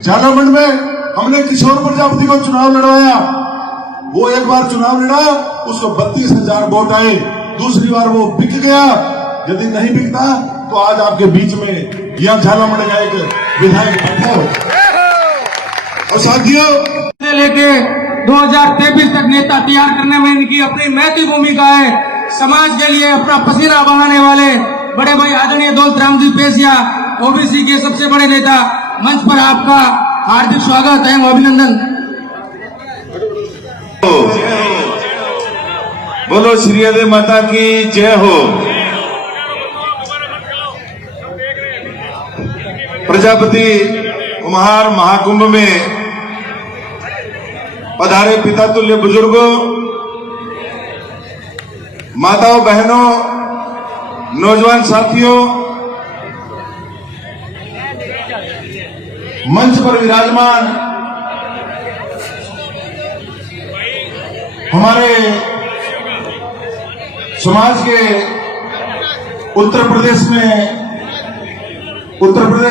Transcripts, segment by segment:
झारखंड में हमने किशोर प्रजापति को चुनाव लड़वाया। वो एक बार चुनाव लड़ा, उसको 32,000 वोट आए। दूसरी बार वो बिक गया। यदि नहीं बिकता तो आज आपके बीच में यह झालामड़ का एक विधायक बैठा हो। और साथियों, से लेके 2023 तक नेता तैयार करने में इनकी अपनी महती भूमिका है। समाज के लिए अपना पसीना बहाने वाले बड़े भाई आदरणीय दौलत राम जी पेशिया, ओबीसी के सबसे बड़े नेता, मंच पर आपका हार्दिक स्वागत एवं अभिनंदन। बोलो श्री राधे माता की जय हो। प्रजापति कुम्हार महाकुंभ में पधारे पिता तुल्य बुजुर्गों, माताओं, बहनों, नौजवान साथियों, मंच पर विराजमान हमारे समाज के उत्तर प्रदेश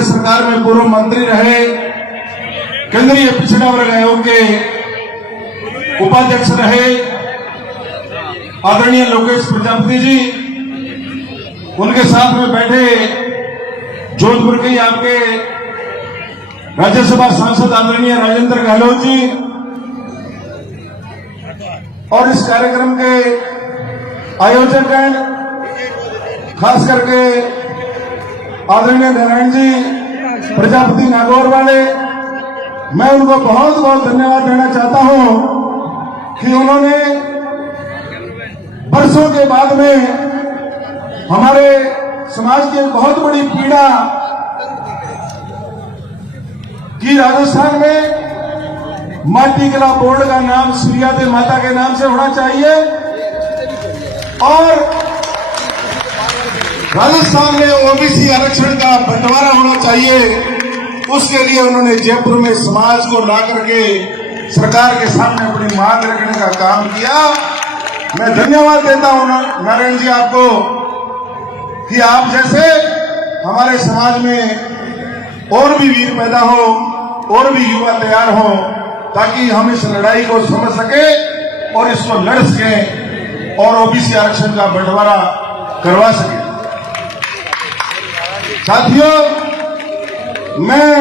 सरकार में पूर्व मंत्री रहे, केंद्रीय पिछड़ा वर्ग आयोग के उपाध्यक्ष रहे आदरणीय लोकेश प्रजापति जी, उनके साथ में बैठे जोधपुर के आपके राज्यसभा सांसद आदरणीय राजेंद्र गहलोत जी, और इस कार्यक्रम के आयोजक खास करके आदरणीय नारायण जी प्रजापति नागौर वाले, मैं उनको बहुत बहुत धन्यवाद देना चाहता हूं कि उन्होंने वर्षों के बाद में हमारे समाज की बहुत बड़ी पीड़ा कि राजस्थान में माटी कला बोर्ड का नाम श्री राधे माता के नाम से होना चाहिए और राजस्थान में ओबीसी आरक्षण का बंटवारा होना चाहिए। उसके लिए उन्होंने जयपुर में समाज को ला करके सरकार के सामने अपनी मांग रखने का काम किया। मैं धन्यवाद देता हूं नारायण जी आपको कि आप जैसे हमारे समाज में और भी वीर पैदा हो और भी युवा तैयार हो, ताकि हम इस लड़ाई को समझ सके और इसको लड़ सके और ओबीसी आरक्षण का बंटवारा करवा सके। साथियों, मैं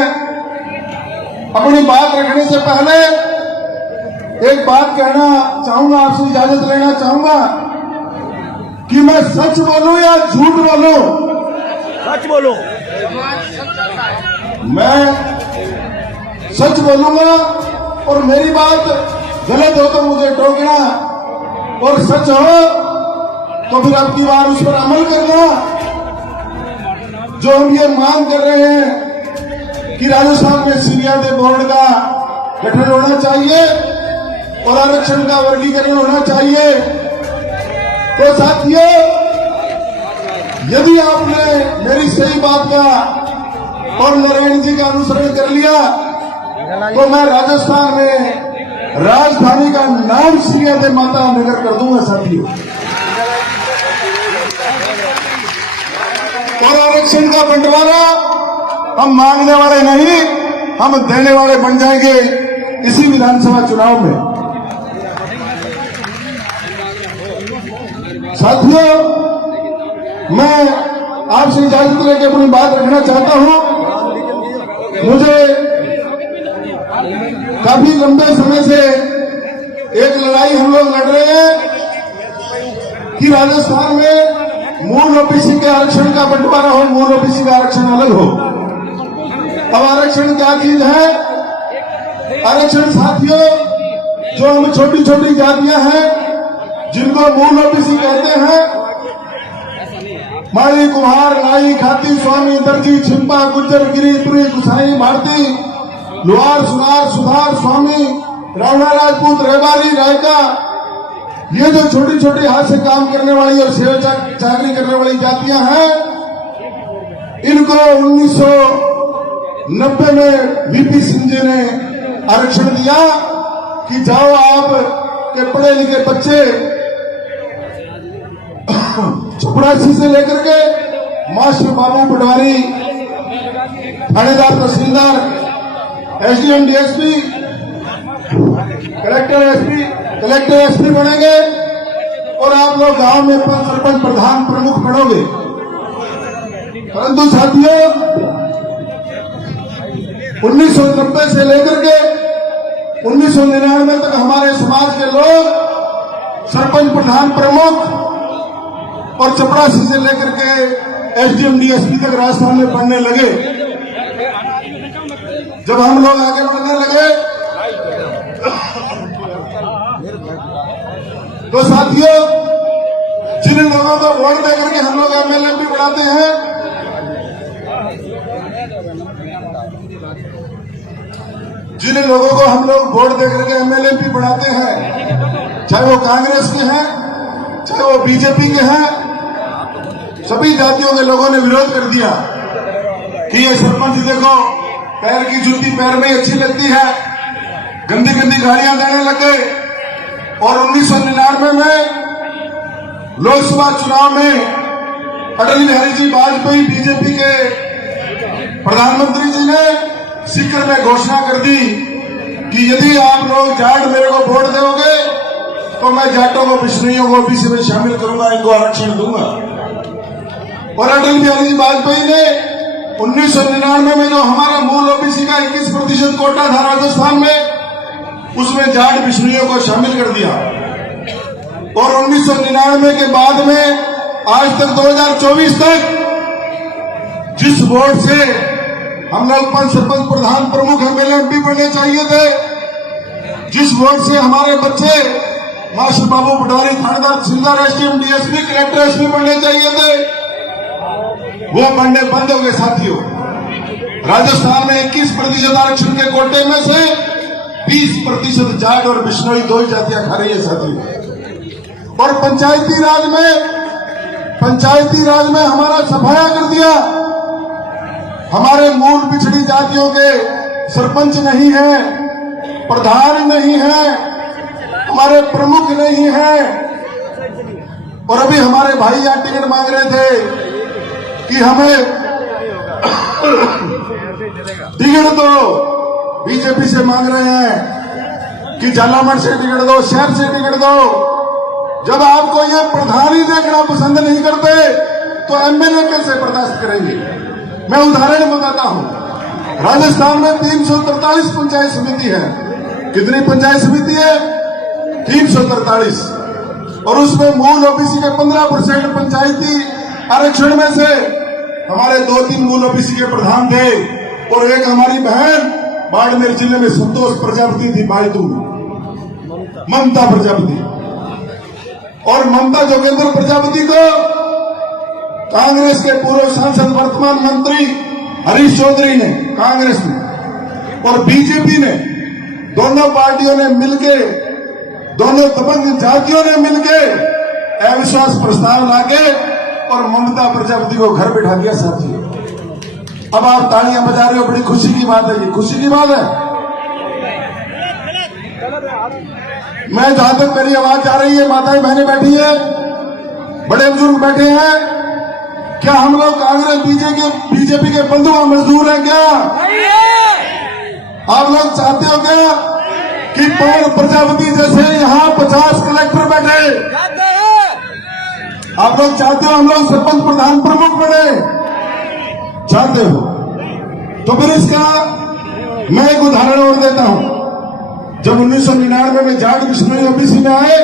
अपनी बात रखने से पहले एक बात कहना चाहूंगा, आपसे इजाजत लेना चाहूंगा कि मैं सच बोलूं या झूठ बोलूं। सच बोलो। मैं सच बोलूंगा और मेरी बात गलत हो तो मुझे टोकना, और सच हो तो फिर अब की बार उस पर अमल करना। जो हम ये मांग कर रहे हैं कि राजस्थान में श्री राधे बोर्ड का गठन होना चाहिए और आरक्षण का वर्गीकरण होना चाहिए, तो साथियों, यदि आपने मेरी सही बात का और नारायण जी का अनुसरण कर लिया तो मैं राजस्थान में राजधानी का नाम श्री राधे माता नगर कर दूंगा साथियों। और आरक्षण का बंटवारा हम मांगने वाले नहीं, हम देने वाले बन जाएंगे इसी विधानसभा चुनाव में। साथियों, मैं आपसे इजाजत लेकर अपनी बात रखना चाहता हूं। मुझे काफी लंबे समय से एक लड़ाई हम लोग लड़ रहे हैं कि राजस्थान में मूल ओबीसी के आरक्षण का बंटवारा हो, मूल ओबीसी का आरक्षण अलग हो। अब आरक्षण क्या चीज है? आरक्षण साथियों, जो हम छोटी छोटी जातियां हैं जिनको मूल ओबीसी कहते हैं, माली, कुम्हार, नाई, खाती, स्वामी, दर्जी, छिंपा, गुज्जर, गिरी, पुरी, गुसाई, भारती, लोहार, सुनार, सुधार, स्वामी, रावणा, राजपूत, रेवारी, रायका, ये जो छोटी छोटी हाथ से काम करने वाली और सेवा चाकरी करने वाली जातियां हैं, इनको 1990 में वीपी सिंह जी ने आरक्षण दिया कि जाओ आप के पढ़े लिखे बच्चे चपरासी से लेकर के मास्टर, बाबू, पटवारी, थानेदार, तहसीलदार, एसडीएम डीएसपी, कलेक्टर एसपी बनेंगे और आप लोग गांव में सरपंच प्रधान प्रमुख बनोगे। परंतु साथियों 1990 से लेकर के 1999 तक हमारे समाज के लोग सरपंच प्रधान प्रमुख और चपरासी से लेकर के एसडीएम डीएसपी तक राजस्थान में बनने लगे। जब हम लोग आगे बढ़ने लगे तो साथियों जिन लोगों को वोट देकर के हम लोग एमएलए भी बनाते हैं, जिन लोगों को हम लोग वोट देकर के एमएलए भी बनाते हैं, चाहे वो कांग्रेस के हैं, चाहे वो बीजेपी के हैं, सभी जातियों के लोगों ने विरोध कर दिया कि ये सरपंच देखो पैर की जूती पैर में अच्छी लगती है, गंदी गंदी गालियां देने लगे। और 1999 में लोकसभा चुनाव में अटल बिहारी जी वाजपेयी बीजेपी के प्रधानमंत्री जी ने सीकर में घोषणा कर दी कि यदि आप लोग जाट मेरे को वोट दोगे तो मैं जाटों को, बिश्नोइयों को ओबीसी में शामिल करूंगा, इनको आरक्षण दूंगा। और अटल बिहारी जी वाजपेयी ने 1999 में जो हमारा मूल ओबीसी का 21% कोटा था राजस्थान में, उसमें जाट बिश्नोइयों को शामिल कर दिया। और 1999 के बाद में आज तक 2024 तक जिस वोट से हम लोग पंच सरपंच प्रधान प्रमुख एमएलए भी बनने चाहिए थे, जिस वोट से हमारे बच्चे मास्टर बाबू पटवारी, थानेदार, तहसीलदार, एसडीएम डीएसपी, कलेक्टर एसपी बनने चाहिए थे, वो बनने बंद हो गए। साथियों राजस्थान में 21% आरक्षण के कोटे में से 20% जाट और बिश्नोई दो ही जातियां खा रही है साथियों। और पंचायती राज में हमारा सफाया कर दिया। हमारे मूल पिछड़ी जातियों के सरपंच नहीं है, प्रधान नहीं है, हमारे प्रमुख नहीं है। और अभी हमारे भाई यहाँ टिकट मांग रहे थे कि हमें टिकट दो, बीजेपी से मांग रहे हैं कि झालावाड़ से टिकट दो, शहर से टिकट दो। जब आपको ये प्रधान ही देखना पसंद नहीं करते तो एमएलए कैसे बर्दाश्त करेंगे? मैं उदाहरण बताता हूं। राजस्थान में 343 पंचायत समिति है। कितनी पंचायत समिति है? 343। और उसमें मूल ओबीसी के 15% पंचायती आरक्षण में से हमारे 2-3 मूल ओबीसी के प्रधान थे। और एक हमारी बहन बाड़मेर जिले में संतोष प्रजापति थी, बायतू ममता प्रजापति। और ममता जोगेंद्र प्रजापति को कांग्रेस के पूर्व सांसद वर्तमान मंत्री हरीश चौधरी ने, कांग्रेस ने और बीजेपी ने, दोनों पार्टियों ने मिलके, दोनों दबंग जातियों ने मिलके अविश्वास प्रस्ताव लाके और ममता प्रजापति को घर बैठा दिया साथियों। अब आप तालियां बजा रहे हो, बड़ी खुशी की बात है, ये खुशी की बात है। मैं जहां तक मेरी आवाज जा रही है, माताएं बहनें बैठी है, बड़े बुजुर्ग बैठे हैं, क्या हम लोग कांग्रेस बीजेपी के बंधु और मजदूर हैं क्या? आप लोग चाहते हो क्या कि पवन प्रजापति जैसे यहाँ 50 कलेक्टर बैठे? आप लोग चाहते हो हम लोग सरपंच प्रधान प्रमुख बने? चाहते हो तो फिर इसका मैं एक उदाहरण और देता हूं। जब 1999 में जाट बिश्नोई ओबीसी में आए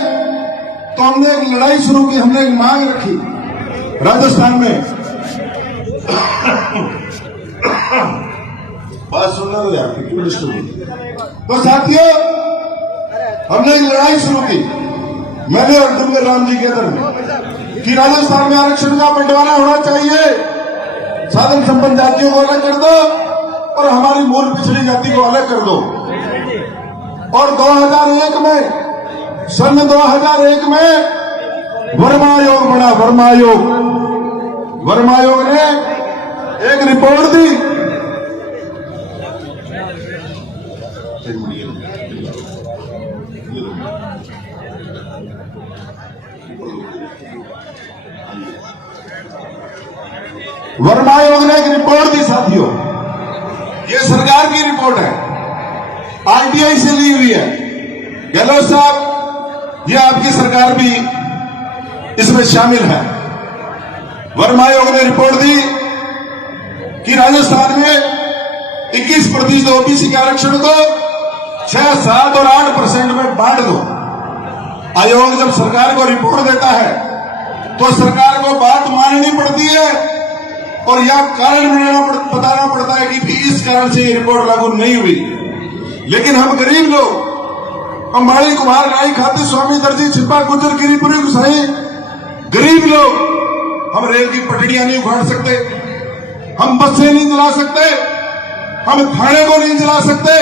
तो हमने एक लड़ाई शुरू की, हमने एक मांग रखी राजस्थान में। बात सुनना तो यार, क्यों डिस्टर्ब? तो साथियों हमने एक लड़ाई शुरू की, मैंने और दुर्गा राम जी के अंदर में, कि राजस्थान में आरक्षण का बंटवारा होना चाहिए, साधन संपन्न जातियों को अलग कर दो और हमारी मूल पिछड़ी जाति को अलग कर दो। और 2001 में, सन 2001 में वर्मा आयोग बना। वर्मा आयोग ने एक रिपोर्ट दी। वर्मा आयोग ने एक रिपोर्ट दी साथियों, ये सरकार की रिपोर्ट है। आरटीआई से ली हुई है। गहलोत साहब, ये आपकी सरकार भी इसमें शामिल है। वर्मा आयोग ने रिपोर्ट दी कि राजस्थान में 21% ओबीसी के आरक्षण को 6, 7 और 8% में बांट दो। आयोग जब सरकार को रिपोर्ट देता है तो सरकार को बात माननी पड़ती है और यह कारण बताना पड़ता है कि इस कारण से ये रिपोर्ट लागू नहीं हुई। लेकिन हम गरीब लोग, हम माड़ी कुमार नाई खाती स्वामी दर्जी छिपा गुजर गिरिपुरी गुसाई गरीब लोग, हम रेल की पटड़ियां नहीं उखाड़ सकते, हम बसें नहीं चला सकते, हम थाने को नहीं चला सकते।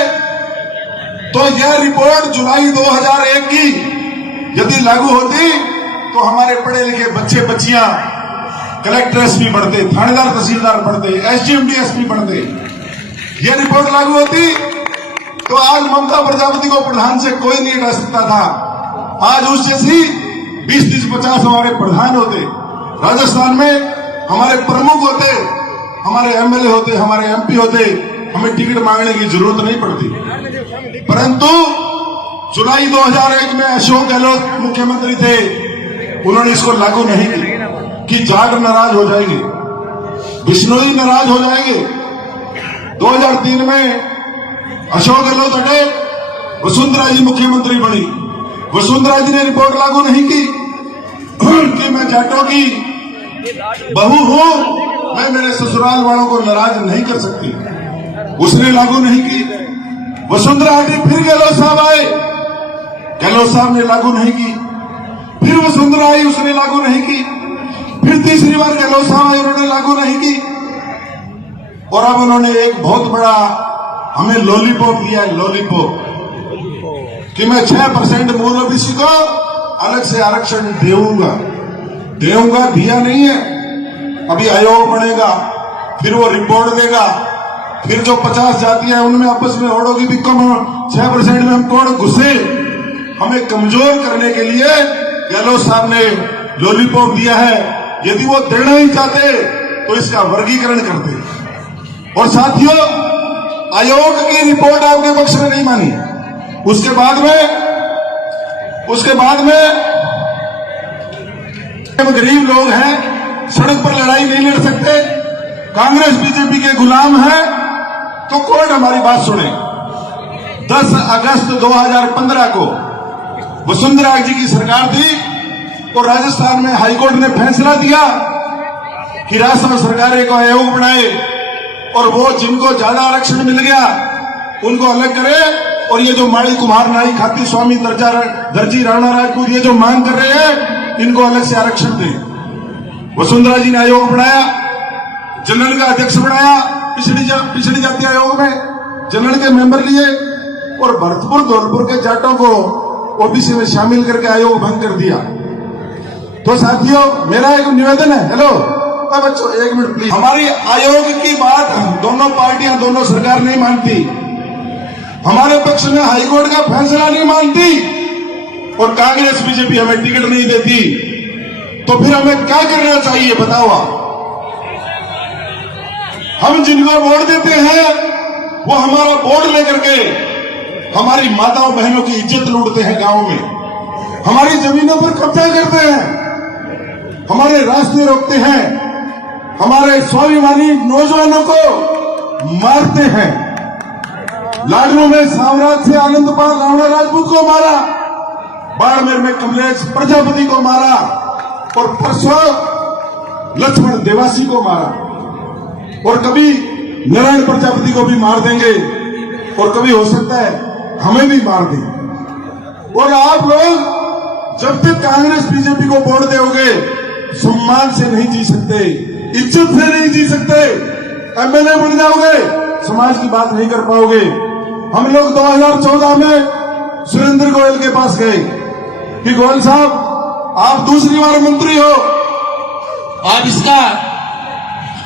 तो यह रिपोर्ट जुलाई 2001 की यदि लागू होती तो हमारे पढ़े लिखे बच्चे बच्चियां कलेक्टर्स भी बनते, थानेदार तहसीलदार बनते, एसडीएम डीएसपी बनते। यह रिपोर्ट लागू होती तो आज ममता प्रजापति को प्रधान से कोई नहीं हटा सकता था। आज उस जैसी 20, 30, 50 हमारे प्रधान होते, राजस्थान में हमारे प्रमुख होते, हमारे एमएलए होते, हमारे एमपी होते, हमें टिकट मांगने की जरूरत नहीं पड़ती। परंतु जुलाई 2001 में अशोक गहलोत मुख्यमंत्री थे, उन्होंने इसको लागू नहीं किया कि जाट नाराज हो जाएंगे, बिश्नोई नाराज हो जाएंगे। 2003 में अशोक गहलोत हटे, वसुंधरा जी मुख्यमंत्री बनी। वसुंधरा जी ने रिपोर्ट लागू नहीं की कि मैं जाटों की बहू हूं, मैं मेरे ससुराल वालों को नाराज नहीं कर सकती, उसने लागू नहीं की। वसुंधरा हटी, फिर गहलोत साहब आए, गहलोत साहब ने लागू नहीं की। फिर वसुंधरा आई, उसने लागू नहीं की। फिर तीसरी बार गहलोत साहब आए, उन्होंने लागू नहीं की। और अब उन्होंने एक बहुत बड़ा हमें लॉलीपॉप दिया है, लॉलीपॉप, कि मैं 6% मूल ओबीसी को अलग से आरक्षण देऊंगा। दिया नहीं है। अभी आयोग बनेगा, फिर वो रिपोर्ट देगा, फिर जो 50 जातियां हैं उनमें आपस में होड़ोगी भी कम, 6% में हम कौन घुसे। हमें कमजोर करने के लिए गहलोत साहब ने लॉलीपॉप दिया है। यदि वो देना ही चाहते तो इसका वर्गीकरण करते। और साथियों, आयोग की रिपोर्ट आपके पक्ष में नहीं मानी। उसके बाद में हम गरीब लोग हैं, सड़क पर लड़ाई नहीं लड़ सकते, कांग्रेस बीजेपी के गुलाम हैं, तो कोर्ट हमारी बात सुने। 10 अगस्त 2015 को वसुंधरा जी की सरकार थी और राजस्थान में हाईकोर्ट ने फैसला दिया कि राजस्थान सरकार एक आयोग बनाए और वो जिनको ज्यादा आरक्षण मिल गया उनको अलग करे, और ये जो माड़ी कुमार नाई खाती स्वामी दर्जी राणा राजपूत ये जो मांग कर रहे हैं, इनको अलग से आरक्षण दें। वसुंधरा जी ने आयोग बनाया, जनरल का अध्यक्ष बनाया, पिछड़ी जाति आयोग में जनरल के मेंबर लिए और भरतपुर धौलपुर के जाटों को ओबीसी में शामिल करके आयोग भंग कर दिया। तो साथियों, मेरा एक निवेदन है, हेलो बच्चों, 1 मिनट प्लीज। हमारी आयोग की बात दोनों पार्टियां, दोनों सरकार नहीं मानती, हमारे पक्ष में हाईकोर्ट का फैसला नहीं मानती और कांग्रेस बीजेपी हमें टिकट नहीं देती, तो फिर हमें क्या करना चाहिए बताओ आप? हम जिनको वोट देते हैं वो हमारा वोट लेकर के हमारी माताओं बहनों की इज्जत लूटते हैं, गांव में हमारी जमीनों पर कब्जा करते हैं, हमारे रास्ते रोकते हैं, हमारे स्वाभिमानी नौजवानों को मारते हैं। लाडनू में साम्राज्य से आनंदपाल राणा राजपूत को मारा, बाड़मेर में कमलेश प्रजापति को मारा और परसों लक्ष्मण देवासी को मारा, और कभी नारायण प्रजापति को भी मार देंगे और कभी हो सकता है हमें भी मार दें। और आप लोग जब तक कांग्रेस बीजेपी को वोट दोगे सम्मान से नहीं जी सकते, इज्जत से नहीं जी सकते, एमएलए बन जाओगे, समाज की बात नहीं कर पाओगे। हम लोग 2014 में सुरेंद्र गोयल के पास गए कि गोयल साहब आप दूसरी बार मंत्री हो, आप इसका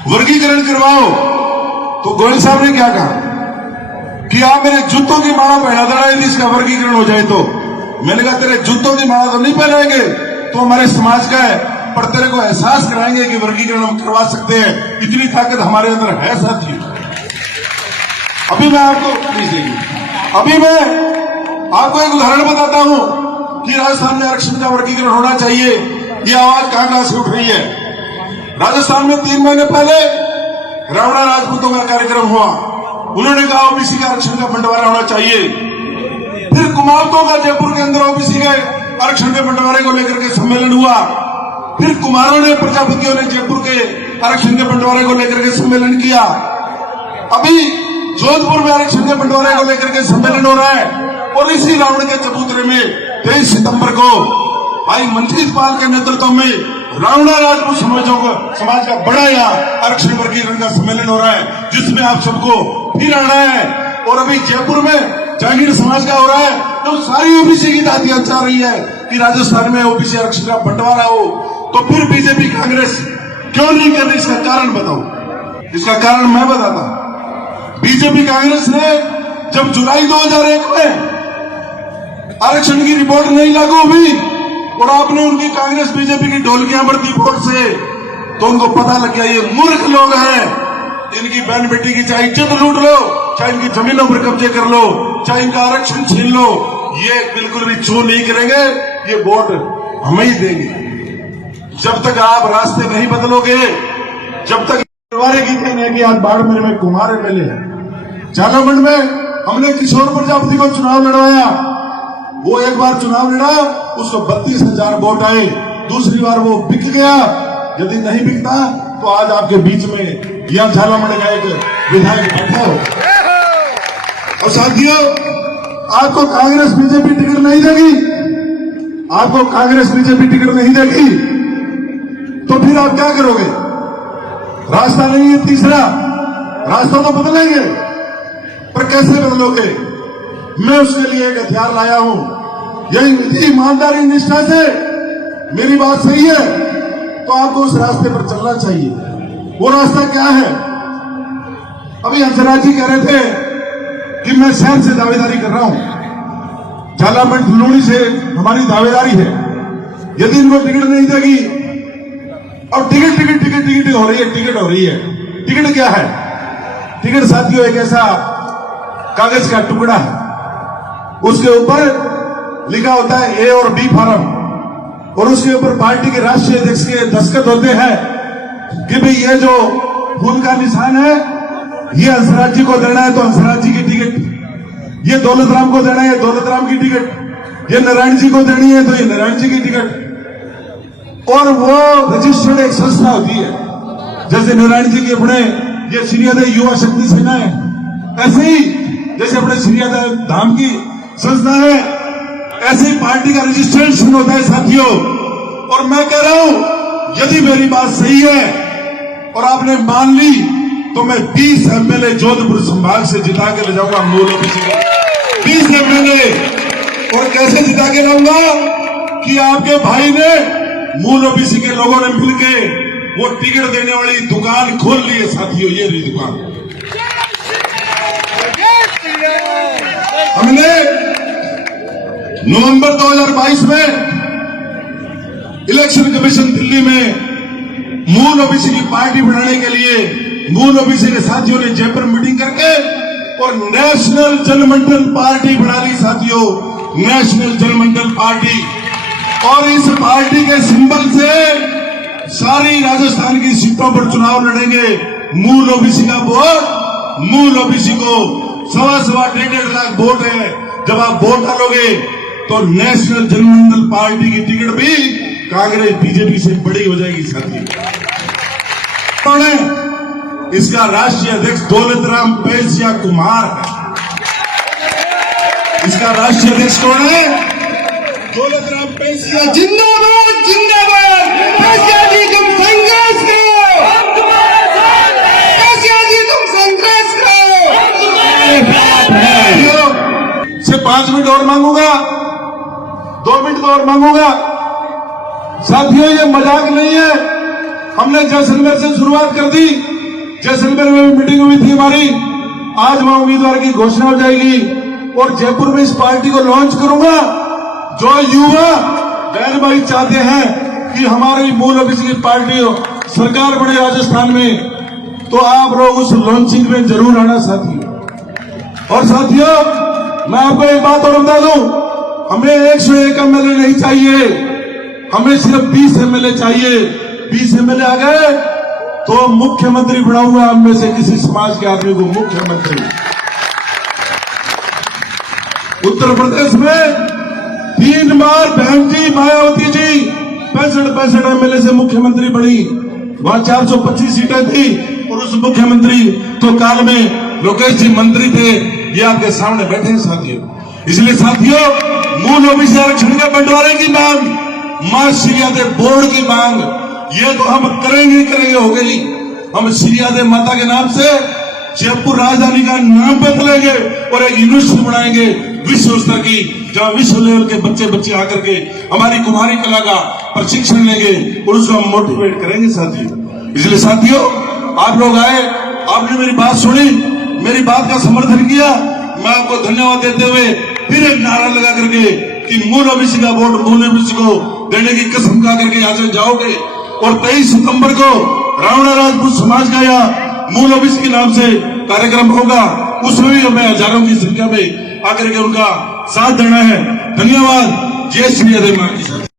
वर्गीकरण करवाओ। तो गोयल साहब ने क्या कहा कि आप मेरे जूतों की माला पहना देना यदि इसका वर्गीकरण हो जाए तो। मैंने कहा तेरे जूतों की माला तो नहीं पहनाएंगे, तो हमारे समाज का है, पर तेरे को एहसास कराएंगे कि वर्गीकरण हम करवा सकते हैं, इतनी ताकत हमारे अंदर है साथियों। अभी मैं आपको प्लीज अभी मैं आपको एक उदाहरण बताता हूं कि राजस्थान में आरक्षण का वर्गीकरण होना चाहिए। ये आवाज कहां से उठ रही है। राजस्थान में 3 महीने पहले रावणा राजपूतों का कार्यक्रम हुआ। उन्होंने कहा ओबीसी का आरक्षण का बंटवारा होना चाहिए। फिर कुमावतों का जयपुर के अंदर ओबीसी के आरक्षण के बंटवारे को लेकर के सम्मेलन हुआ। फिर कुमारों ने, प्रजापतियों ने जयपुर के आरक्षण के बंटवारे को लेकर के सम्मेलन किया। अभी जोधपुर में आरक्षण के बंटवारे को लेकर के सम्मेलन हो रहा है। और इसी रावण के चबूतरे में 23 सितंबर को भाई मनजीत पाल के नेतृत्व में रावणा राजपूत समाज का बड़ा यहाँ आरक्षण वर्गीकरण का सम्मेलन हो रहा है, जिसमें आप सबको फिर आना है। और अभी जयपुर में जागीर समाज का हो रहा है, तो सारी ओबीसी की दातियां चाह रही है कि राजस्थान में ओबीसी आरक्षण का बंटवारा हो। तो फिर बीजेपी कांग्रेस क्यों नहीं कर रही, इसका कारण बताओ। इसका कारण मैं बताता हूं। बीजेपी कांग्रेस ने जब जुलाई 2001 में आरक्षण की रिपोर्ट नहीं लागू हुई और आपने उनकी कांग्रेस बीजेपी की ढोलकियां बढ़ती वोट से, तो उनको पता लग गया ये मूर्ख लोग हैं। इनकी बहन बेटी की चाहे इज्जत लूट लो, चाहे इनकी जमीनों पर कब्जे कर लो, चाहे इनका आरक्षण छीन लो, ये बिल्कुल भी चू नहीं करेंगे। ये वोट हमें ही देंगे। जब तक आप रास्ते नहीं बदलोगे, जब तक बंटवारे की कहने की आज बाड़मेर में कुमार एमएलए है। झालावाड़ में हमने किशोर प्रजापति को चुनाव लड़वाया। वो एक बार चुनाव लड़ा, उसको 32,000 वोट आए। दूसरी बार वो बिक गया। यदि नहीं बिकता तो आज आपके बीच में यह झालावाड़ का एक विधायक बैठा हो। और साथियों, आपको कांग्रेस बीजेपी टिकट नहीं देगी, आपको कांग्रेस बीजेपी टिकट नहीं देगी, तो फिर आप क्या करोगे? रास्ता नहीं है तीसरा, रास्ता तो बदलेंगे, पर कैसे बदलोगे? मैं उसके लिए एक हथियार लाया हूं। यही ईमानदारी निष्ठा से मेरी बात सही है तो आपको उस रास्ते पर चलना चाहिए। वो रास्ता क्या है? अभी हंसराज जी कह रहे थे कि मैं शहर से दावेदारी कर रहा हूं। झालावाड़ फुलौड़ी से हमारी दावेदारी है। यदि इनको टिकट नहीं देगी, और टिकट हो रही है। टिकट क्या है? टिकट साथियों एक ऐसा कागज का टुकड़ा है, उसके ऊपर लिखा होता है ए और बी फार्म, और उसके ऊपर पार्टी के राष्ट्रीय अध्यक्ष के दस्तखत होते हैं कि भाई ये जो फूल का निशान है ये हंसराज जी को देना है तो हंसराज जी की टिकट, ये दौलत राम को देना है ये दौलत राम की टिकट, ये नारायण जी को देनी है तो ये नारायण जी की टिकट। और वो रजिस्टर्ड एक संस्था होती है, जैसे नारायण जी की अपने ये श्रीहदय युवा शक्ति सेना है, ऐसे ही जैसे अपने श्रीहदय धाम की संस्था है, ऐसे ही पार्टी का रजिस्ट्रेशन होता है साथियों। और मैं कह रहा हूं, यदि मेरी बात सही है और आपने मान ली तो मैं 20 एमएलए जोधपुर संभाग से जिता के ले जाऊंगा मूल ओबीसी का 20 एमएलए। और कैसे जिता के लाऊंगा कि आपके भाई ने, मूल ओबीसी के लोगों ने मिलके वो टिकट देने वाली दुकान खोल ली है साथियों। ये रही दुकान। हमने नवंबर 2022 में इलेक्शन कमीशन दिल्ली में मूल ओबीसी की पार्टी बनाने के लिए मूल ओबीसी के साथियों ने जयपुर मीटिंग करके और नेशनल जनमंडल पार्टी बना ली साथियों, नेशनल जनमंडल पार्टी। और इस पार्टी के सिंबल से सारी राजस्थान की सीटों पर चुनाव लड़ेंगे। मूल ओबीसी का वोट, मूल ओबीसी को 1.25 लाख वोट है। जब आप वोट डालोगे तो नेशनल जनमंडल पार्टी की टिकट भी कांग्रेस बीजेपी से बड़ी हो जाएगी साथी। कौन है इसका राष्ट्रीय अध्यक्ष? दौलत राम पैसिया कुमार है इसका राष्ट्रीय अध्यक्ष। कौन है? दौलत राम पैसिया। जिंदाबाद जिंदाबाद। पैसिया जी तुम संघर्ष करो, पैसिया जी तुम संघर्ष करो। से 5 मिनट और मांगूंगा, 2 मिनट और मांगूंगा साथियों। ये मजाक नहीं है। हमने जैसलमेर से शुरुआत कर दी। जैसलमेर में भी मीटिंग हुई थी हमारी। आज वहां उम्मीदवार की घोषणा हो जाएगी और जयपुर में इस पार्टी को लॉन्च करूंगा। जो युवा बहन भाई चाहते हैं कि हमारी मूल ओबीसी की पार्टी सरकार बने राजस्थान में, तो आप लोग उस लॉन्चिंग में जरूर आना साथियों। और साथियों, मैं आपको एक बात और बता दूं, हमें 101 एमएलए नहीं चाहिए, हमें सिर्फ 20 एमएलए चाहिए। 20 एमएलए आ गए तो मुख्यमंत्री बनाऊंगा हम में से किसी समाज के आदमी को मुख्यमंत्री। उत्तर प्रदेश में 3 बार बहन जी मायावती जी 65 एमएलए से मुख्यमंत्री बनी, वहां 425 सीटें थी और उस मुख्यमंत्री तो काल में लोकेश जी मंत्री थे, ये आपके सामने बैठे हैं साथियों। इसलिए साथियों, मूल ओबीसी आरक्षण के बंटवारे की मांग, मां श्रीयादे बोर्ड की मांग, ये तो हम करेंगे ही करेंगे, हो गई। हम श्रीयादे माता के नाम से जयपुर राजधानी का नाम बदलेंगे और एक यूनिवर्सिटी बनाएंगे विश्व स्तर की, जहां विश्व लेवल के बच्चे आकर के हमारी कुमारी कला का प्रशिक्षण लेंगे और उसको हम मोटिवेट करेंगे साथियों। इसलिए साथियों, आप लोग आए, आपने मेरी बात सुनी, मेरी बात का समर्थन किया, मैं आपको धन्यवाद देते हुए फिर एक नारा लगा करके कि मूल ओबीसी का वोट मूल ओबीसी को देने की कसम खा करके यहाँ से जाओगे। और 23 सितंबर को रावणा राजपूत समाज का यहाँ मूल ओबीसी के नाम से कार्यक्रम होगा, उसमें भी हमें हजारों की संख्या में आकर के उनका साथ देना है। धन्यवाद। जय श्री राधे मां की।